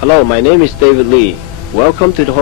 Hello, my name is David Lee. Welcome to the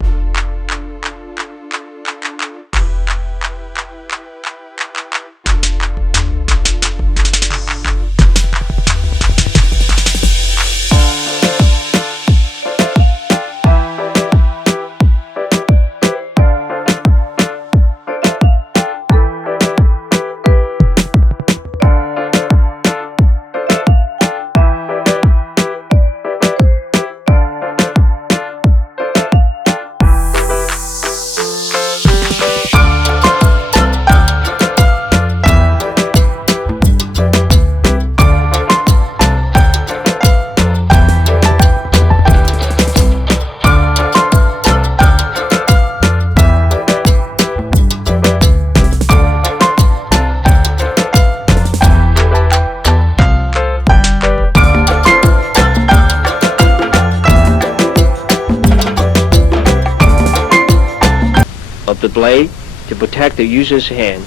of the blade to protect the user's hand.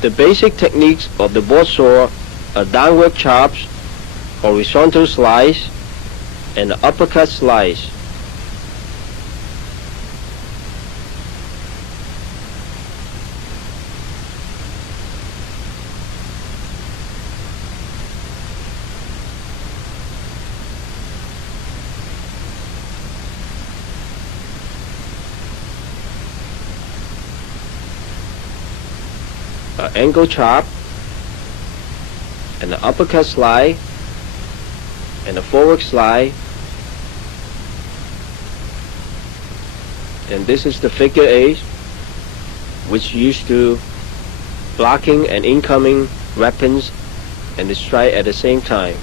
The basic techniques of the board saw are downward chops, horizontal slice, and uppercut slice. An angle chop, and an uppercut slide, and a forward slide, and this is the figure 8, which used to blocking and incoming weapons and the strike at the same time.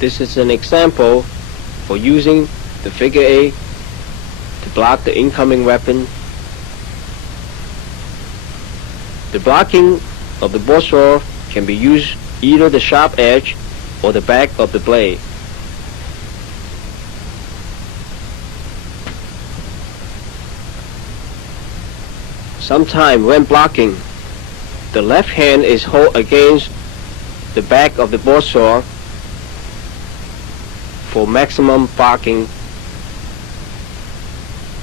This is an example for using the figure 8 to block the incoming weapon. The blocking of the board saw can be used either the sharp edge or the back of the blade. Sometimes when blocking, the left hand is held against the back of the board saw for maximum blocking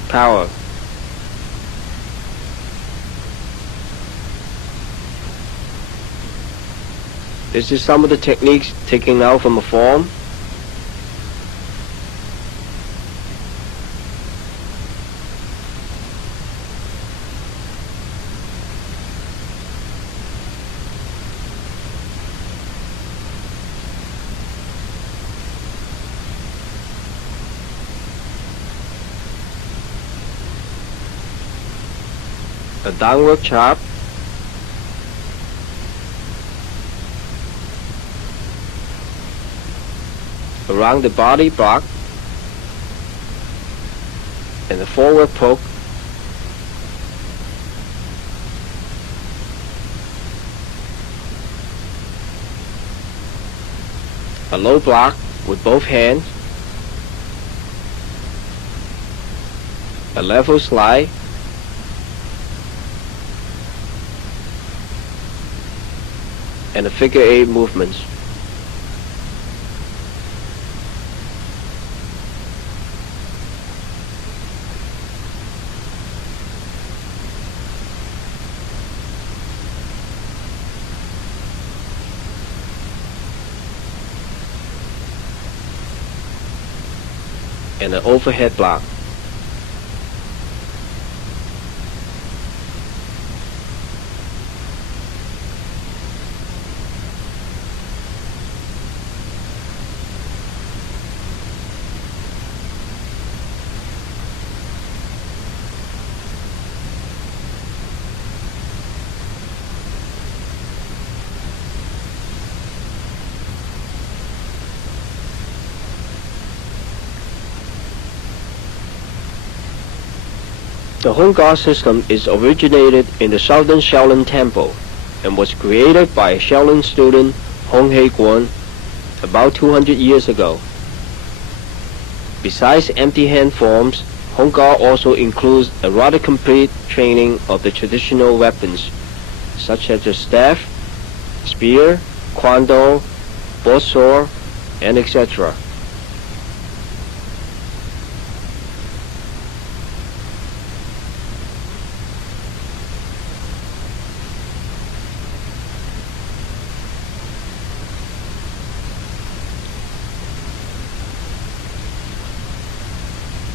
power. This is some of the techniques taken out from a form. A downward chop, around the body block, and a forward poke, a low block with both hands, a level slide, and a figure 8 movements. And an overhead block. The Hong Gar system is originated in the southern Shaolin Temple and was created by a Shaolin student, Hong He Guan, about 200 years ago. Besides empty hand forms, Hong Gar also includes a rather complete training of the traditional weapons, such as the staff, spear, kwando, broadsword, and etc.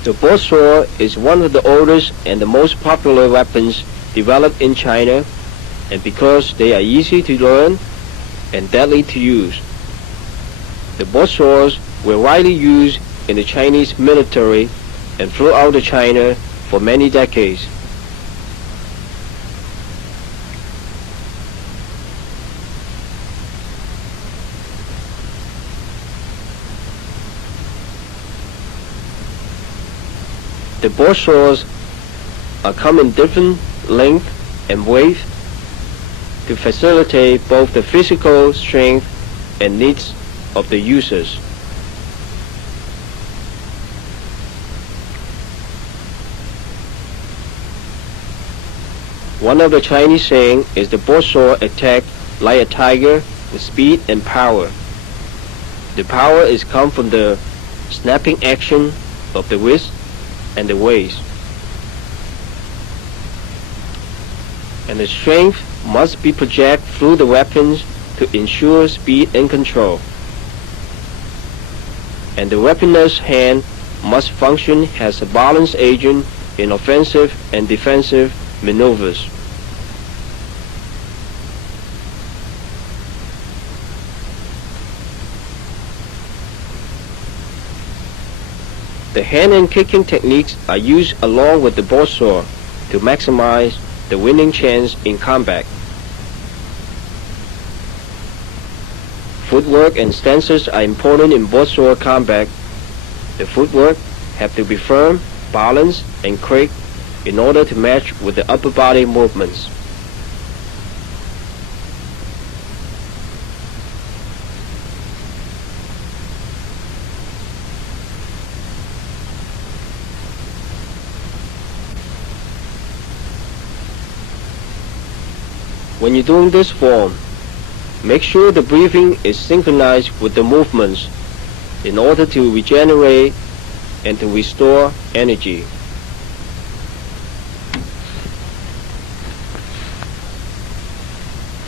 The broadsword is one of the oldest and the most popular weapons developed in China, and because they are easy to learn and deadly to use. The broadswords were widely used in the Chinese military and throughout China for many decades. The broadswords come in different length and weight to facilitate both the physical strength and needs of the users. One of the Chinese saying is the broadsword attack like a tiger with speed and power. The power is come from the snapping action of the wrist and the waist, and the strength must be projected through the weapons to ensure speed and control, and the weaponless hand must function as a balance agent in offensive and defensive maneuvers. The hand and kicking techniques are used along with the broadsword to maximize the winning chance in combat. Footwork and stances are important in broadsword combat. The footwork have to be firm, balanced, and quick in order to match with the upper body movements. When you're doing this form, make sure the breathing is synchronized with the movements in order to regenerate and to restore energy.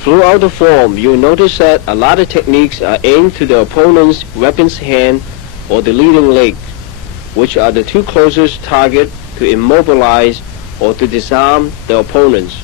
Throughout the form, you'll notice that a lot of techniques are aimed to the opponent's weapon's hand or the leading leg, which are the two closest targets to immobilize or to disarm the opponents.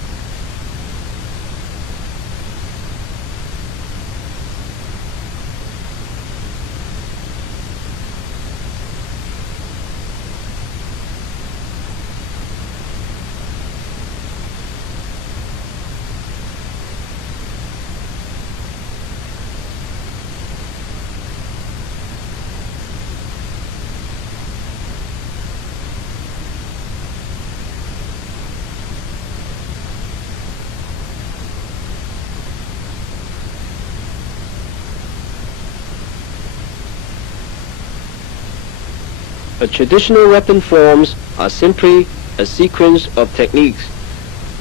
A traditional weapon forms are simply a sequence of techniques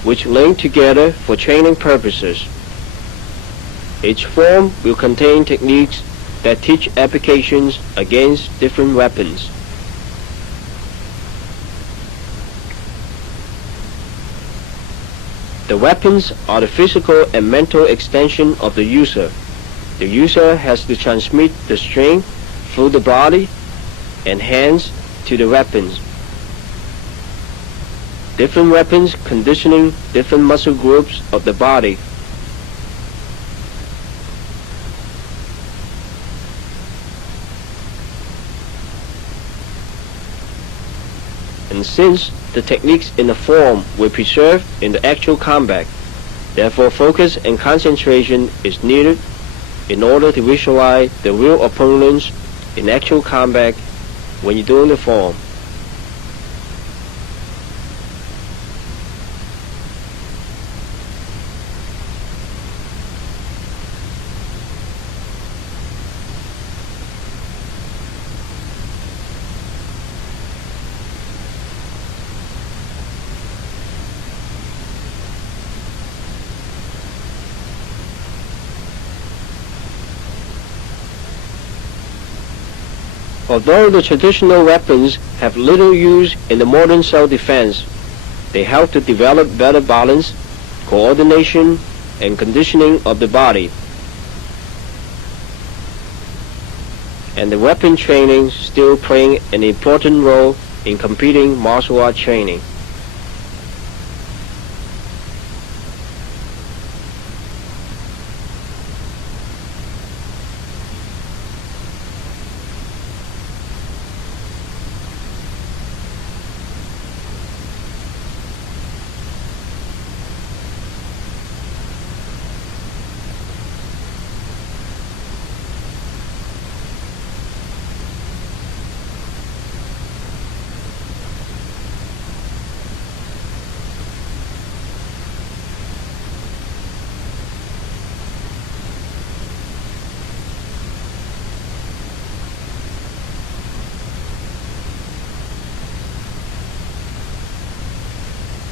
which link together for training purposes. Each form will contain techniques that teach applications against different weapons. The weapons are the physical and mental extension of the user. The user has to transmit the strength through the body and hands to the weapons. Different weapons conditioning different muscle groups of the body. And since the techniques in the form were preserved in the actual combat, therefore focus and concentration is needed in order to visualize the real opponents in actual combat when you're doing the form. Although the traditional weapons have little use in the modern self-defense, they help to develop better balance, coordination, and conditioning of the body. And the weapon training still playing an important role in competing martial art training.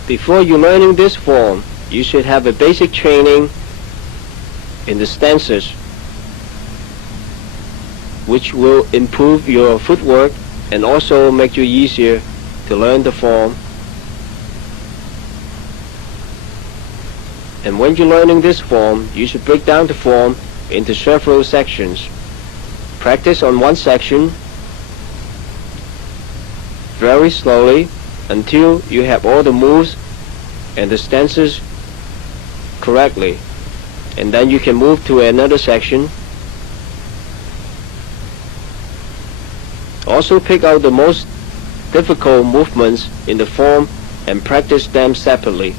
Before you learning this form, you should have a basic training in the stances, which will improve your footwork and also make you easier to learn the form. And when you're learning this form, you should break down the form into several sections. Practice on one section very slowly until you have all the moves and the stances correctly, and then you can move to another section. Also pick out the most difficult movements in the form and practice them separately.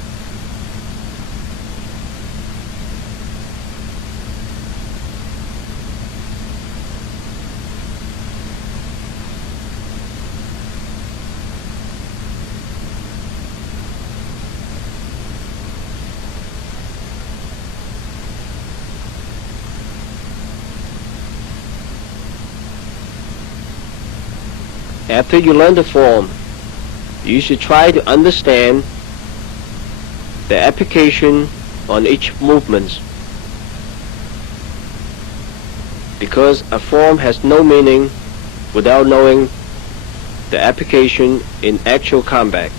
After you learn the form, you should try to understand the application on each movement, because a form has no meaning without knowing the application in actual combat.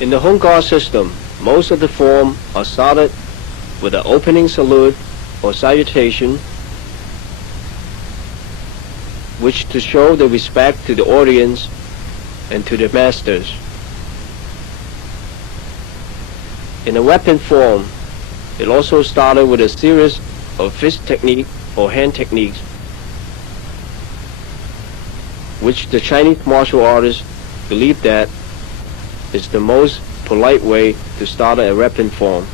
In the Home Guard system, most of the forms are started with an opening salute or salutation, which to show the respect to the audience and to the masters. In a weapon form, it also started with a series of fist technique or hand techniques, which the Chinese martial artists believe that is the most polite way to start a weapon form.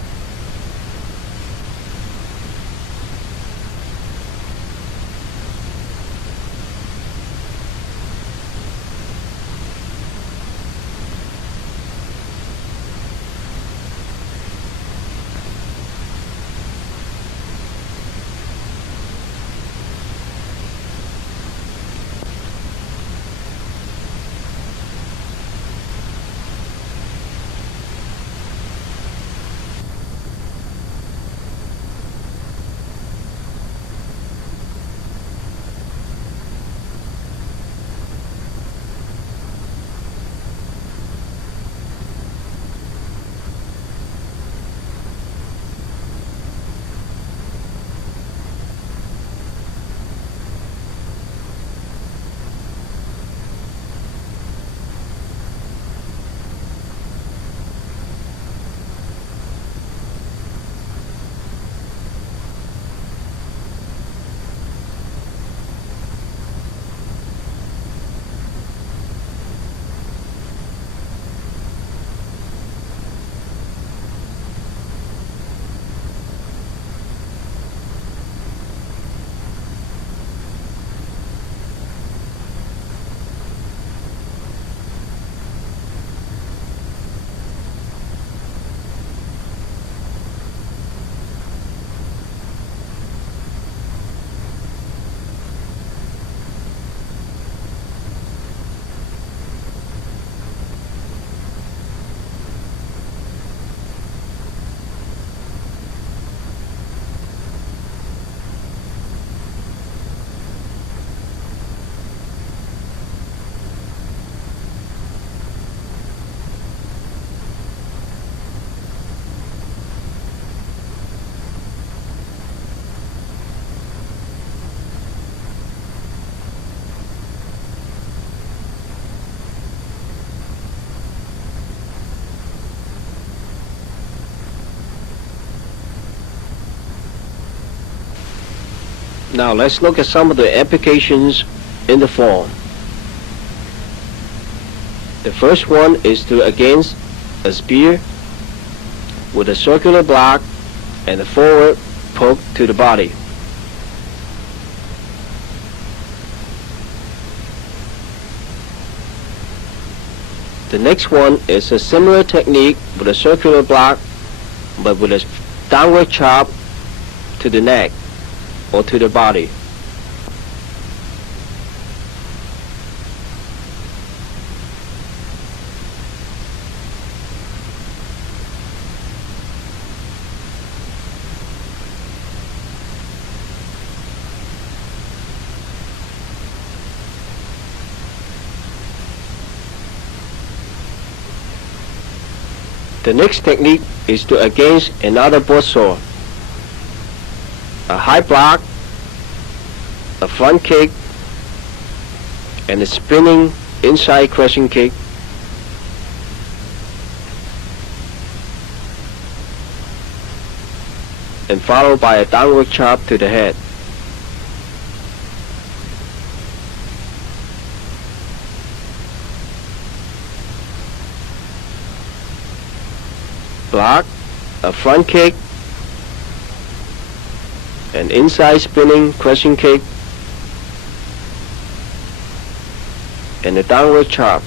Now let's look at some of the applications in the form. The first one is to against a spear with a circular block and a forward poke to the body. The next one is a similar technique with a circular block but with a downward chop to the neck or to the body. The next technique is to against another broadsword. A high block, a front kick, and a spinning inside crushing kick. And followed by a downward chop to the head. Block, a front kick, an inside spinning crushing kick, and a downward chop.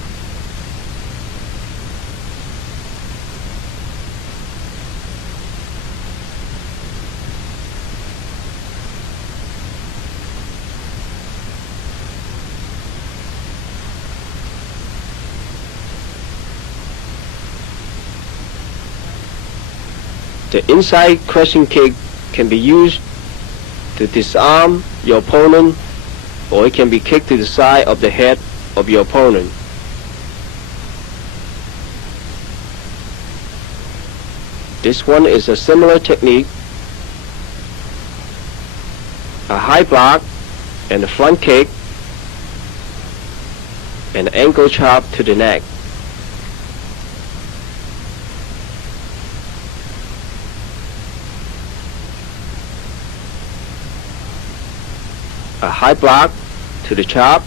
The inside crushing kick can be used to disarm your opponent, or it can be kicked to the side of the head of your opponent. This one is a similar technique. A high block and a front kick and an ankle chop to the neck. A high block to the chop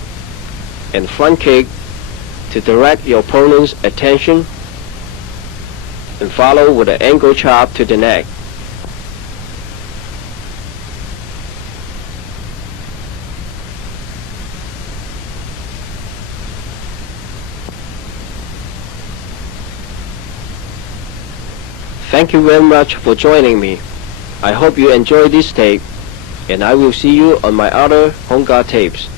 and front kick to direct your opponent's attention, and follow with an ankle chop to the neck. Thank you very much for joining me. I hope you enjoyed this tape, and I will see you on my other Hong Gar tapes.